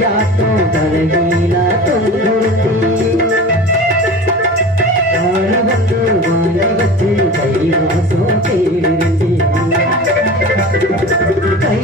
ಯಾಕೋ ಬರಗಿಲ್ಲ ತೊಂದರುತ್ತಿ ಮಾನವತ್ತು ಮಾನವತ್ತಿ ಕೈಲಾಸೋ ಕೇಳಿಸಿ ಕೈ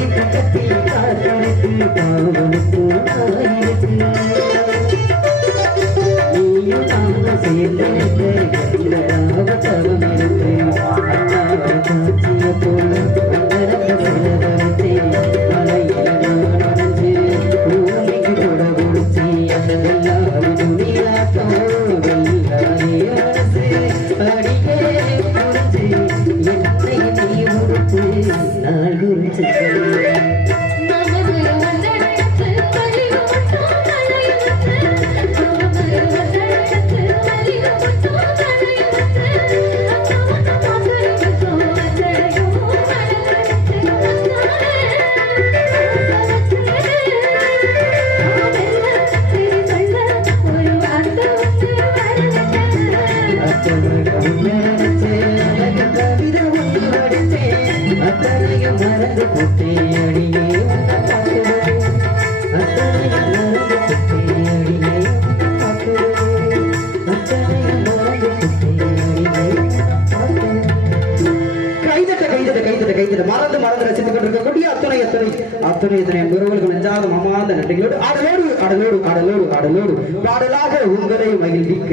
மறந்து மறந்து ரசித்துக் கொண்டிருக்கக்கூடிய அத்தனை அத்தனை அத்தனை அத்தனை உறவுகளுக்கு நெஞ்சாத மமாந்த நன்றிகளோடு ஆடலோடு ஆடலோடு ஆடலோடு ஆடலோடு பாடலாக உங்களை மகிழ்விக்க.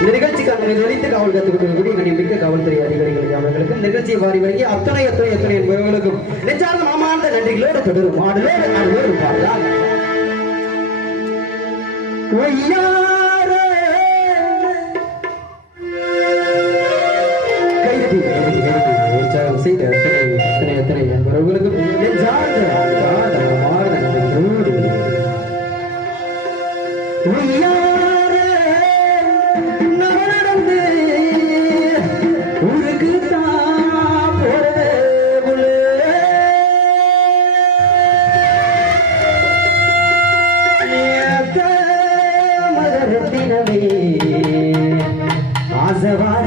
இந்த நிகழ்ச்சிக்காக நினைத்து காவல் கத்துக்கூடிய கொடுக்கக்கூடிய காவல்துறை அதிகாரிகளுக்கு அவர்களுக்கும் நிகழ்ச்சியை வாரி வழங்கி அத்தனை அத்தனை அத்தனை என்பவர்களுக்கும் நெஞ்சார்ந்த மாமார்ந்த நன்றிகளோடு தொடரும். ஆடலோடு ஆடலோடு பாடலாம். உற்சாகம் செய்த அத்தனை அத்தனை நெஞ்சார்ந்த आजवा